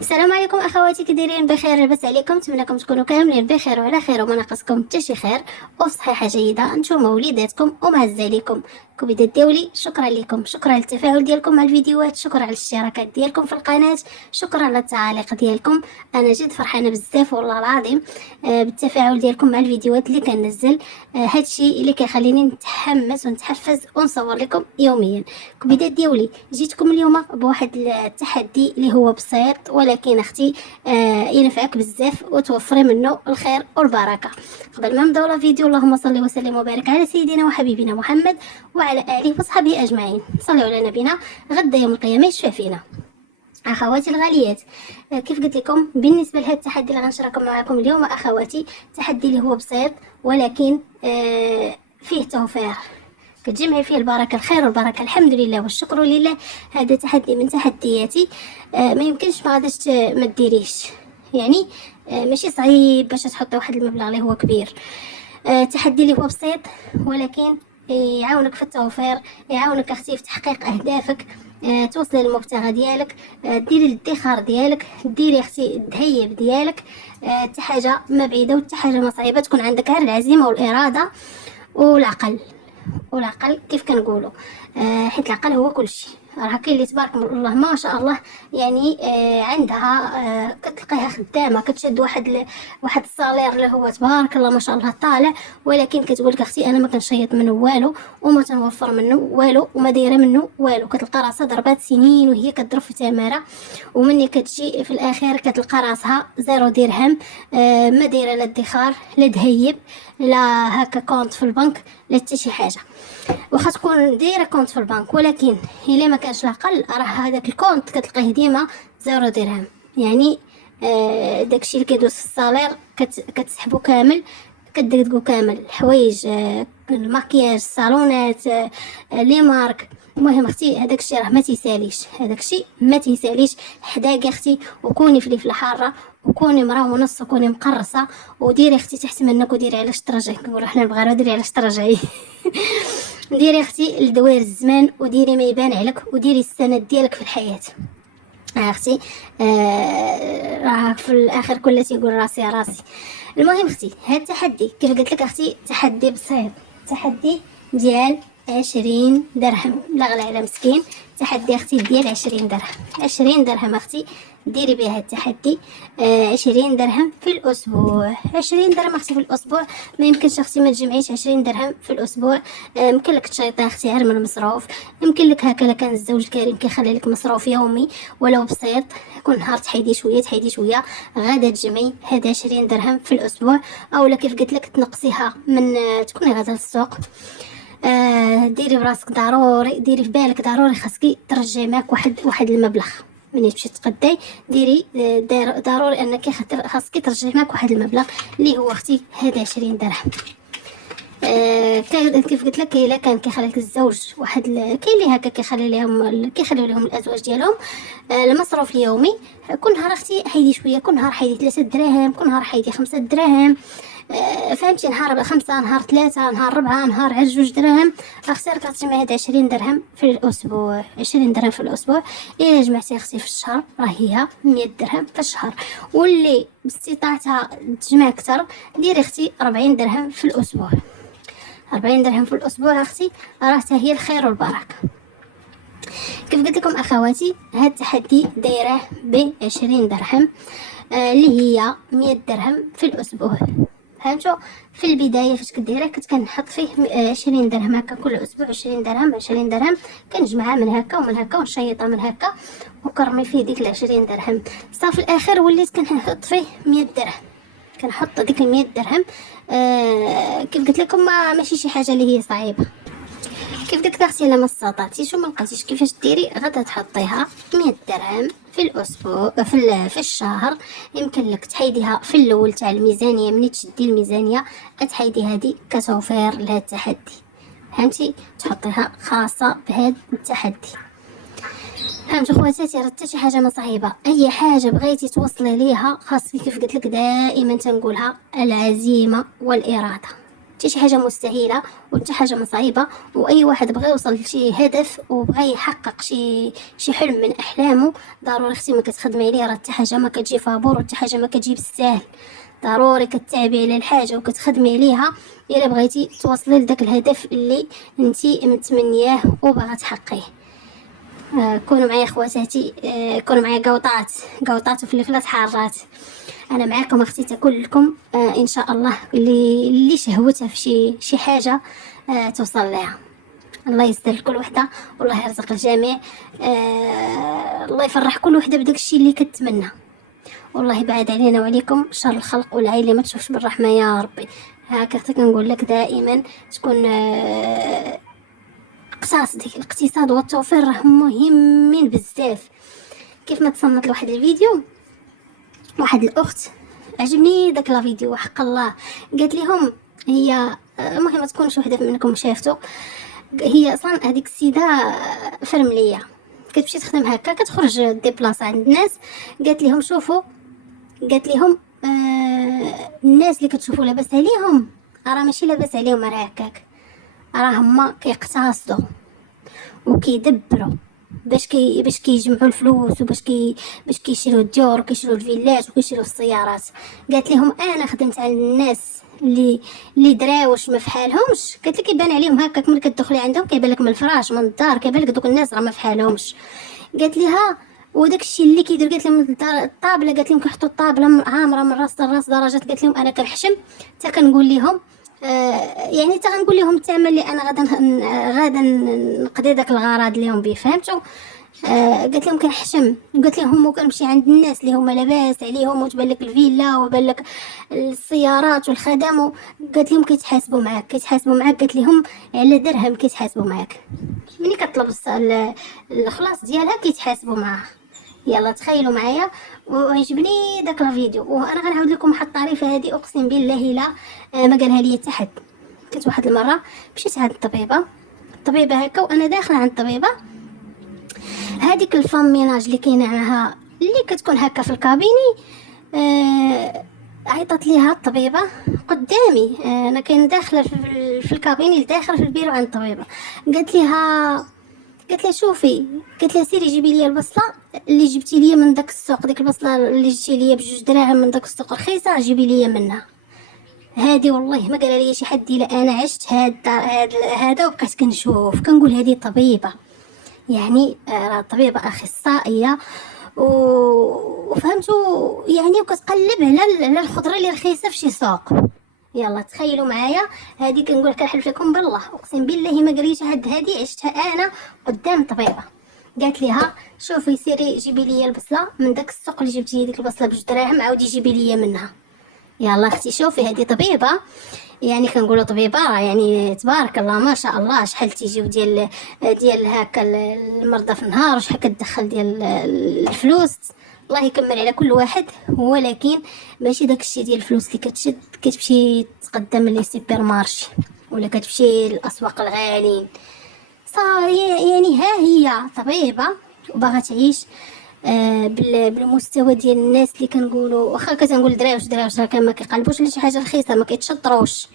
السلام عليكم اخواتي، كي دايرين؟ بخير، لاباس عليكم؟ نتمنىكم تكونوا كاملين بخير وعلى خير وما ناقصكم حتى شي خير وفي صحه جيده نتوما وليداتكم ومعز عليكم. كبيدات ديالي، شكرا لكم، شكرا على التفاعل ديالكم مع الفيديوهات، شكرا على الاشتراكات ديالكم في القناه، شكرا على التعاليق ديالكم. انا جد فرحانه بزاف والله العظيم بالتفاعل ديالكم مع الفيديوهات اللي كننزل. هادشي اللي كيخليني نتحمس ونتحفز ونصور لكم يوميا. كبيدات ديالي، جيتكم اليوم بواحد التحدي اللي هو بسيط ولكن اختي ينفعك بزاف وتوفري منه الخير والبركه. قبل ما نبداو الفيديو، اللهم صل وسلم وبارك على سيدنا وحبيبنا محمد وعلى اله وصحبه اجمعين. صلوا على نبينا، غدا يوم القيامه يشفع فينا. اخواتي الغاليات، كيف قلت لكم بالنسبه لهذا التحدي اللي غنشارك معكم اليوم اخواتي، تحدي اللي هو بسيط ولكن فيه توفير، كتجمعي فيه البركه، الخير والبركه، الحمد لله والشكر لله. هذا تحدي من تحدياتي، ما يمكنش ما غاديش ما ديريش، يعني ماشي صعيب باش تحطي واحد المبلغ اللي هو كبير. تحدي اللي هو بسيط ولكن يعاونك في التوفير، يعاونك اختي في تحقيق اهدافك، توصلي للمبتغى ديالك، ديري الادخار ديالك، ديري اختي التهيب ديالك. حتى حاجه ما بعيده وحتى حاجه ما صعيبه، تكون عندك غير العزيمه والاراده والعقل كيف كنقولوا. حيت العقل هو كل شيء. راه كاين اللي تبارك الله ما شاء الله، يعني عندها كتلقاها خدامه كتشد واحد الصالير اللي هو تبارك الله ما شاء الله طالع، ولكن كتقول لك اختي انا ما كنشيط منه والو وما تنوفر منه والو وما دايره منه والو. كتلقى راسها ضربات سنين وهي كتضرب في تماره، ومني كتجي في الاخير كتلقى راسها زيرو درهم، ما دايره لا ادخار لا تهيب لا هكا كونت في البنك لا حتى شي حاجه. واخا تكون دايره كونت في البنك، ولكن الا ما كانش العقل راه هذاك الكونت كتلقاه ديما زيرو درهم. يعني داكشي اللي كيدوز في الصالير كتسحبو كامل، كتدقدقو كامل الحوايج، الماكياج، الصالونات، لي مارك. المهم اختي هذاك الشيء راه ما تيساليش، هذاك الشيء ما تيساليش. حداك اختي وكوني فلفله حاره وكوني مرا ونص وكوني مقرصه، وديري اختي تحت منك وديري علاش ترجعي، كنقولوا حنا المغاربه ديري علاش ترجعي ديري اختي لدوير الزمان وديري ما يبان عليك وديري السند ديالك في الحياه. اختي راه في الاخر كل تيقول راسي راسي. المهم اختي هذا التحدي كيف قلت لك اختي تحدي بسيط، تحدي ديال 20 درهم، لا غلا على مسكين. تحدي اختي ديال 20 درهم، 20 درهم اختي ديري بها التحدي. 20 درهم في الاسبوع، 20 درهم اختي في الاسبوع. ما يمكنش اختي ما تجمعيش 20 درهم في الاسبوع. يمكن لك تشيطي اختي غير من المصروف، يمكن لك هكا كان الزوج الكريم كيخلي لك مصروف يومي ولو بسيط، كل نهار تحيدي شويه تحيدي شويه، غادا تجمعي هاد 20 درهم في الاسبوع. اولا كيف قلت لك تنقصيها من تكوني غادا للسوق. ديري براسك ضروري، ديري في بالك ضروري خاصك ترجعي معك واحد المبلغ. ملي تمشي تقداي ديري ضروري انك خاصك ترجعي معك واحد المبلغ اللي هو اختي هذا 20 درهم. كيف قلت لك الا كان كيخلي لك الزوج كاين اللي هكا كيخليو لهم الازواج ديالهم المصروف اليومي. كل نهار اختي حيدي شويه، كل نهار حيدي 3 دراهم، كل نهار حيدي 5 دراهم. فهمتي؟ نهار 5، نهار 3، نهار 4، نهار 2 دراهم. اختي راك تجمعي هاد 20 درهم في الاسبوع، 20 درهم في الاسبوع. الا جمعتي اختي في الشهر راه هي 100 درهم في الشهر. واللي باستطاعتها تجمع اكثر ديري اختي 40 درهم في الاسبوع. 40 درهم في الاسبوع اختي راه حتى هي الخير والبركه. كيف قلت لكم اخواتي هذا التحدي دايره ب 20 درهم، اللي هي 100 درهم في الاسبوع. فهمتوا؟ في البدايه فاش كديرها كنت كنحط فيه 20 درهم هكا كل اسبوع، 20 درهم 20 درهم، كنجمعها من هكا ومن هكا ونشيطها من هكا وكرمي فيه ديك 20 درهم. صافي الاخر وليت كنحط فيه 100 درهم، كنحط ديك 100 درهم. كيف قلت لكم ماشي شي حاجه اللي هي صعيبه. كيف قلت لك اختي الا ما استطعتيش وما لقيتيش كيفاش ديري، غادا تحطيها 100 درهم في الاسبوع في الشهر. يمكن لك تحيديها في الاول تاع الميزانيه، ملي تشدي الميزانيه تحيدي هذه كتوفير لهذا التحدي. فهمتي؟ تحطيها خاصه بهذا التحدي. فهمتوا خواتاتي؟ راه حتى شي حاجه ما صعيبه، اي حاجه بغيتي توصلي ليها خاصك كيف قلت لك دائما تنقولها العزيمه والاراده. حتى شي حاجه مستحيله وحتى حاجه صعيبه. واي واحد بغى يوصل لشي هدف وبغى يحقق شي حلم من احلامه، ضروري اختي ما كتخدمي عليه، راه حتى حاجه ما كتجي فابور وحتى حاجه ما كتجي بالساهل. ضروري كتعبي على الحاجه وكتخدمي عليها الا بغيتي توصلي لذاك الهدف اللي انتي متمنياه وباغا تحققيه. كونوا معايا خواتاتي، كونوا معايا قوطات وفي الفلات حارات. انا معاكم اختي كلكم، ان شاء الله اللي شهوتها في شي حاجه توصل لها. الله يسدر لكل وحده والله يرزق الجميع. الله يفرح كل وحده بداك الشيء اللي كتمنى، والله بعد علينا وعليكم شر الخلق والعين اللي ما تشوفش بالرحمه يا ربي. هكا كنقول لك دائما تكون الاقتصاد والتوفير راه مهمين بزاف. كيف ما تصنت لواحد الفيديو واحد الاخت عجبني داك لا فيديو حق الله، قالت لهم هي المهم ما تكونش وحده منكم شافتو، هي اصلا هذيك السيده فرمليه كتمشي تخدم هكا كتخرج ديبلاص عند الناس. قالت لهم شوفوا، قالت لهم الناس اللي كتشوفوا لاباس عليهم راه ماشي لاباس عليهم راه هكاك، راه هما كيقتصدوا وكيدبروا باش كيجمعوا الفلوس وباش باش كيشريو الديور وكيشريو الفيلات وكيشريو السيارات. قالت لهم انا خدمت على الناس اللي دراوش ما فحالهمش، قالت لك كيبان عليهم هكاك ملي كتدخلي عندهم كيبان لك من الفراش من الدار كيبان لك دوك الناس راه ما فحالهمش. قالت لها وداك الشيء اللي كيدير، قالت لهم الطابله، قالت لهم كيحطوا الطابله عامره من راس لراس درجات. قالت لهم انا كنحشم حتى كنقول لهم يعني حتى غنقول لهم الثمن اللي انا غادا نقضي داك الغرض اللي هم بيه، فهمتوا؟ قالت لهم كنحشم، قالت لهم وكنمشي عند الناس اللي هما لاباس عليهم وتبان لك الفيلا وبان لك السيارات والخدم، قالت لهم كيتحاسبوا معاك قالت لهم على درهم كيتحاسبوا معاك، ملي كطلب الخلاص ديالها كيتحاسبوا معاها. يلا تخيلوا معايا. وعجبني داك الفيديو، وانا غنعاود لكم واحد الطريفه هذه اقسم بالله لا ما قالها لي حتى حد. كنت واحد المره مشيت عند الطبيبه هكا، وانا داخله عند الطبيبه هذيك الفام ميناج اللي كاينه معها اللي كتكون هكا في الكابيني، عيطت ليها الطبيبه قدامي، انا كاين داخله في الكابيني داخله في البيرو عند الطبيبه. قالت لها شوفي، قالت لها سيري جيبي لي البصله اللي جبتي لي من داك السوق، ديك البصله اللي جبتي لي ب2 دراهم من داك السوق رخيصه جيبي لي منها. هادي والله ما قال لي شي حد الا انا عشت هذا وبقيت كنشوف كنقول هذه طبيبه، يعني راه طبيبه اخصائيه وفهمتوا يعني، وكتقلب على الخضره اللي رخيصه في شي سوق. يلا تخيلوا معايا، هذه كنقول كنحلف لكم بالله اقسم بالله ما قال لي حد، هذه عشتها انا قدام طبيبه. قالت لها شوفي سيري جيبي لي البصله من داك السوق اللي جبتي ديك البصله ب2 دراهم عاودي جيبي لي منها. يلا اختي شوفي هذه طبيبه، يعني كنقولوا طبيبه يعني تبارك الله ما شاء الله، شحال تيجيو ديال هكا المرضى في النهار وشحال كتدخل ديال الفلوس، الله يكمل على كل واحد. ولكن ماشي داك الشيء ديال الفلوس اللي كتشد كتمشي تقدم لي سوبر مارشي ولا كتمشي للاسواق الغاليين. صار يعني ها هي طبيبه وباغا تعيش بالمستوى ديال الناس اللي كنقولوا واخا كتنقول دراوش راه ما كيقلبوش على شي حاجه رخيصه ما كيتشطروش.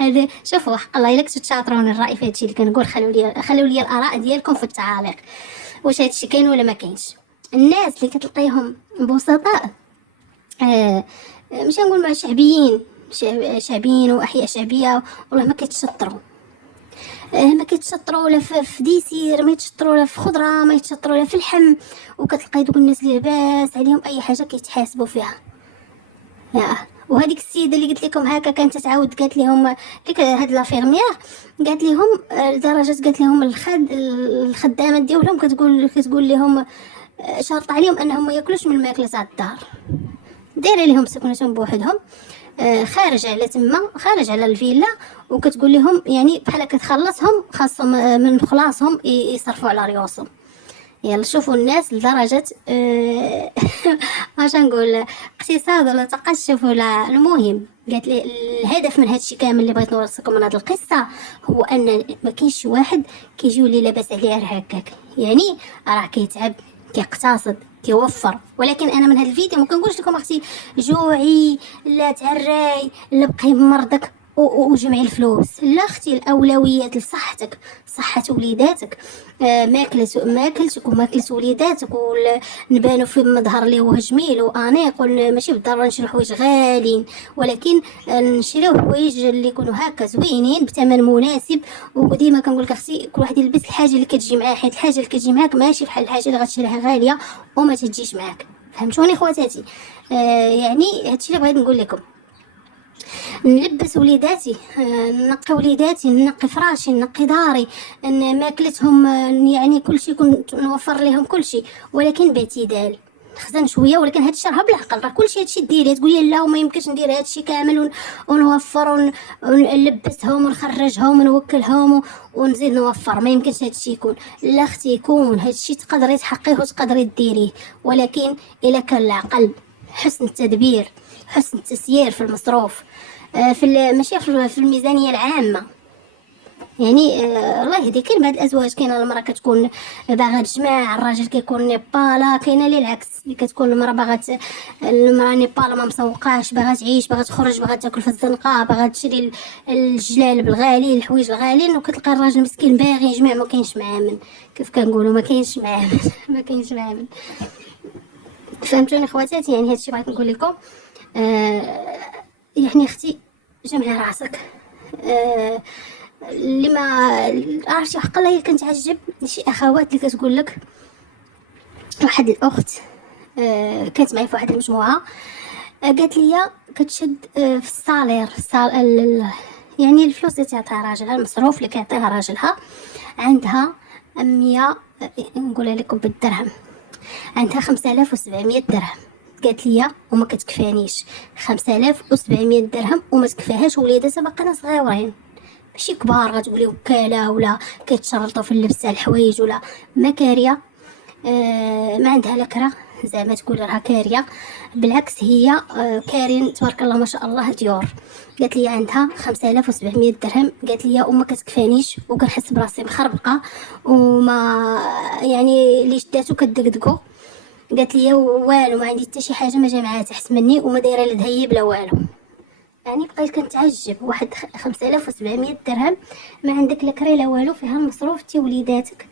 هذا شوفوا حق الله الا كنتو تشاطرون الراي في هادشي اللي كنقول، خلوا لي الاراء ديالكم في التعاليق واش هادشي كاين ولا ما كاينش. الناس اللي كتلقيهم بسطاء مش نقول مع شعبيين واحياء شعبيه والله ما كيتشطروا، ما كيتشطروا ولا في ديسير، ما يتشطروا ولا في خضره، ما يتشطروا ولا في اللحم، وكتلقاي دوك الناس اللي لاباس عليهم اي حاجه كيتحاسبوا فيها. وهذيك السيده اللي قلت لكم هكا كانت تعاود قالت لهم ديك هاد لافيرميير، قالت لهم لدرجه قالت لهم الخدامه ديالهم كتقول لهم شرط عليهم انهم ما ياكلوش من الماكله تاع الدار، دايره لهم سكنتهم بوحدهم خارج على تما خارج على الفيلا، وكتقول لهم يعني بحال كتخلصهم خاصهم من خلاصهم يصرفوا على ريوسهم. يلا شوفوا الناس لدرجه واش نقول اقتصاد ولا تقشف ولا المهم. قالت لي الهدف من هادشي كامل اللي بغيت نورثكم من هذه القصه هو ان ما كاينش واحد كيجيو لي لاباس عليه هكاك، يعني راه كيتعب كيقتصد كيوفر. ولكن انا من هذا الفيديو ما كنقولش لكم اختي جوعي لا تعراي لا بقاي بمرضك، وجمع الفلوس. لا اختي، الاولويات لصحتك، صحه وليداتك، ماكلتك وماكلة وليداتك، ونبانو في مظهر اللي هو جميل وانيق، ماشي بالضروره نشريو حوايج غاليين، ولكن نشريو حوايج اللي يكونوا هكا زوينين بثمن مناسب. وديما كنقول لك اختي كل واحد يلبس الحاجه اللي كتجي معاه، حيت الحاجه اللي كتجي معاك ماشي بحال الحاجه اللي غتشريها غاليه وما تجيش معاك. فهمتوني خواتاتي؟ يعني هادشي اللي بغيت نقول لكم. نلبس وليداتي، نقي وليداتي، نقي فراشي، نقي داري، ان ماكلتهم، يعني كلشي كنت نوفر لهم كلشي، ولكن باعتدال. نخزن شويه، ولكن هاد الشيء راه بالعقل، راه كلشي هادشي ديري تقولي لا وما يمكنش ندير هادشي كامل ونوفر ونلبسهم ونخرجهم ونوكلهم ونزيد نوفر، ما يمكنش هادشي يكون. لا اختي، يكون هادشي تقدري تحقيه وتقدري ديريه، ولكن الا كان العقل، حسن التدبير، حسن التسيير في المصروف، ماشي في الميزانيه العامه. يعني الله يهدي، كاين بعض الازواج، كاينه المراه كتكون باغا تجمع، الراجل كيكون نيبالا، كاينه اللي العكس، اللي كتكون المراه باغا المراه نيبالا ما مسوقاش، باغا تعيش، باغا تخرج، باغا تاكل في الزنقه، باغا تشري الجلالب الغالي، الحوايج الغاليين، وكتلقى الراجل مسكين باغي يجمع، ما كاينش معامن، كيف كنقولوا ما كاينش معامن ما كاينش معامن. فهمتوني خواتاتي؟ يعني هادشي بغيت نقول لكم. يعني اختي، جمعي راسك. اللي ما عرفتي، حق الله كنتعجب شي اخوات اللي كتقول لك. واحد الاخت كانت معي في واحد المجموعه، قالت لي كتشد في الصالير، يعني الفلوس اللي تعطيها راجلها، المصروف اللي كيعطيها راجلها، عندها 100، نقولها لكم بالدرهم، عندها 5700 درهم. قالت لي وما كتكفانيش 5700 درهم وما تكفاهاش، وليداتها باقيين صغيورين ماشي كبار، غتقولي وكاله ولا كيتشرطوا في اللبس تاع الحوايج ولا ما كاريه. ما عندها لا كرا، زعما تقول راها كاريه، بالعكس هي كارين تبارك الله ما شاء الله ديور. قالت لي عندها 5700 درهم، قالت لي وما كتكفانيش، وكنحس براسي مخربقه، وما يعني اللي شداتو كدقدقو. قالت لي والو، ما عندي حتى شي حاجه ما جامعها تحت مني، وما دايره لا دهيب لا والو. يعني بقيت كنتعجب، واحد 5700 درهم ما عندك لا كري لا والو، فيها المصروف تي وليداتك،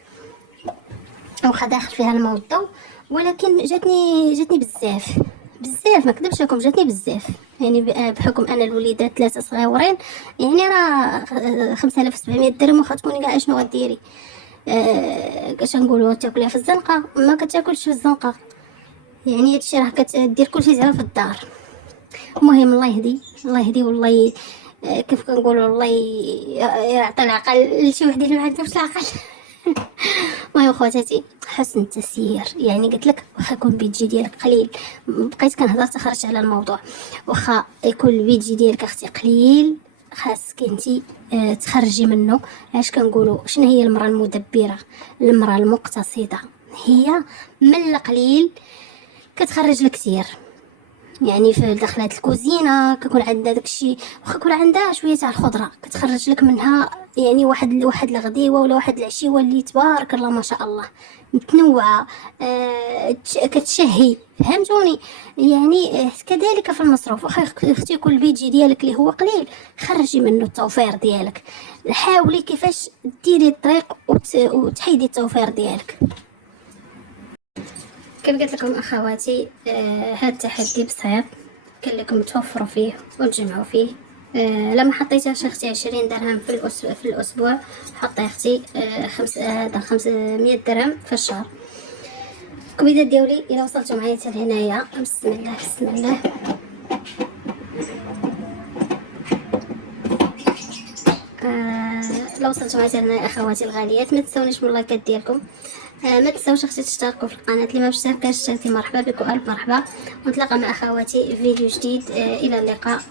واخا داخل فيها الماء والضو، ولكن جاتني بزاف بزاف، ما كذبش لكم، جاتني بزاف. يعني بحكم ان الوليدات 3 صغيورين، يعني راه 5700 درهم، واخا تكوني كاع شنو غديري، كاش نقولوا تاكليها في الزنقه، ما كتاكلش في الزنقه. يعني هادشي راه كتدير كلشي زعما في الدار. المهم الله يهدي، الله يهدي، والله كيف كنقولوا، الله يعطي العقل لشي وحده اللي ما عندهاش العقل. المهم خواتاتي، حسن التسيير. يعني قلت لك واخا يكون البيدجي ديالك قليل، بقيت كنهضر تخرجت على الموضوع، واخا يكون البيدجي ديالك اختي قليل، خاصك انتي تخرجي منه. علاش كنقولوا شنو هي المراه المدبره؟ المراه المقتصده هي من القليل كتخرج الكثير. يعني في دخلات الكوزينه كيكون عندها داكشي، واخا يكون عندها شويه تاع الخضره كتخرج لك منها، يعني واحد الغديوه ولا واحد العشيوه اللي تبارك الله ما شاء الله متنوعه، كتشهي. فهمتوني؟ يعني كذلك في المصروف، واخا اختي يكون البيجي ديالك اللي هو قليل، خرجي منه التوفير ديالك، حاولي كيفاش ديري الطريق وتحيدي التوفير ديالك. كما قلت لكم اخواتي، هذا التحدي بسيط، كان لكم توفروا فيه وتجمعوا فيه. لما حطيتها اختي 20 درهم في الاسبوع، حطي اختي 500 درهم في الشهر. الكبيدات ديالي الى وصلتوا معايا حتى لهنايا، بسم الله بسم الله. لو وصلتوا معايا هنا اخواتي الغاليات، ما تنسونيش من اللايكات ديالكم، ما تنساوش اختي تشتركوا في القناه، اللي ما مشتركاش اشتركي، مرحبا بكم، الف مرحبا، ونتلاقى مع اخواتي في فيديو جديد. الى اللقاء.